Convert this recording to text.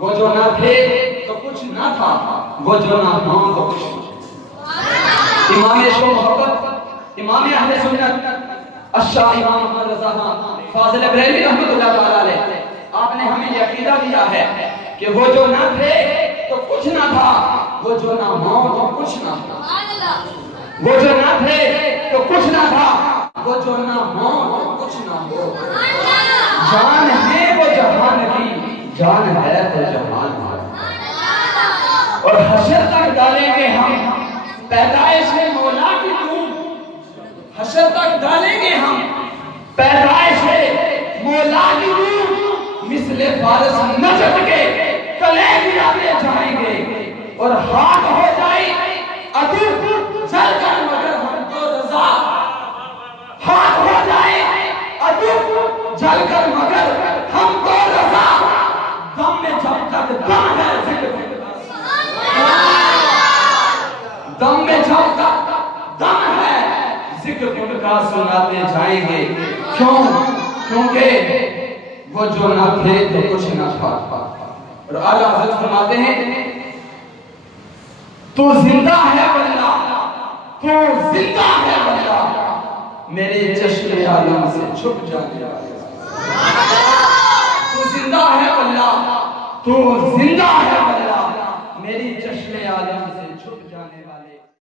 वो जो ना थे तो कुछ ना था, वो जो ना हो तो कुछ नहीं। इमाम इश्क़ व मोहब्बत, इमाम अहले सुन्नत अश्शाह इमाम अहमद रज़ा खान फाज़िल बरेलवी रहमतुल्लाह तआला अलैह, आपने हमें ये अकीदा दिया है कि वो जो ना थे तो कुछ ना था, वो जो ना हो तो कुछ ना था। वो जो ना थे तो कुछ ना था, वो जो ना हो तो कुछ ना हो। जान है वो जहान की, जान है तो जहान है। और हशर तक डालेंगे हम पैदाइश में मौला की धूम, हशर तक डालेंगे हम पैदाइश में मौला की धूम। मिसले फारस नजद के कले गिराते जाएंगे और हाथ हो जाए अदू जल कर मगर हमको रजा, हाथ हो जाए अदू जल कर मगर हमको रजा। दम में जब तक दम है दम में जब तक दम है जिक्र उनका सुनाते जाएंगे। क्यों? क्योंकि वो जो ना थे तो कुछ ना था। और आला हज़रत फरमाते हैं तू जिंदा है बंदा, तू जिंदा है बंदा, मेरे चश्मे आलम से छुप जाने वाला। तू जिंदा है बंदा, तू जिंदा है बंदा, मेरी चश्मे आलम से छुप जाने वाला।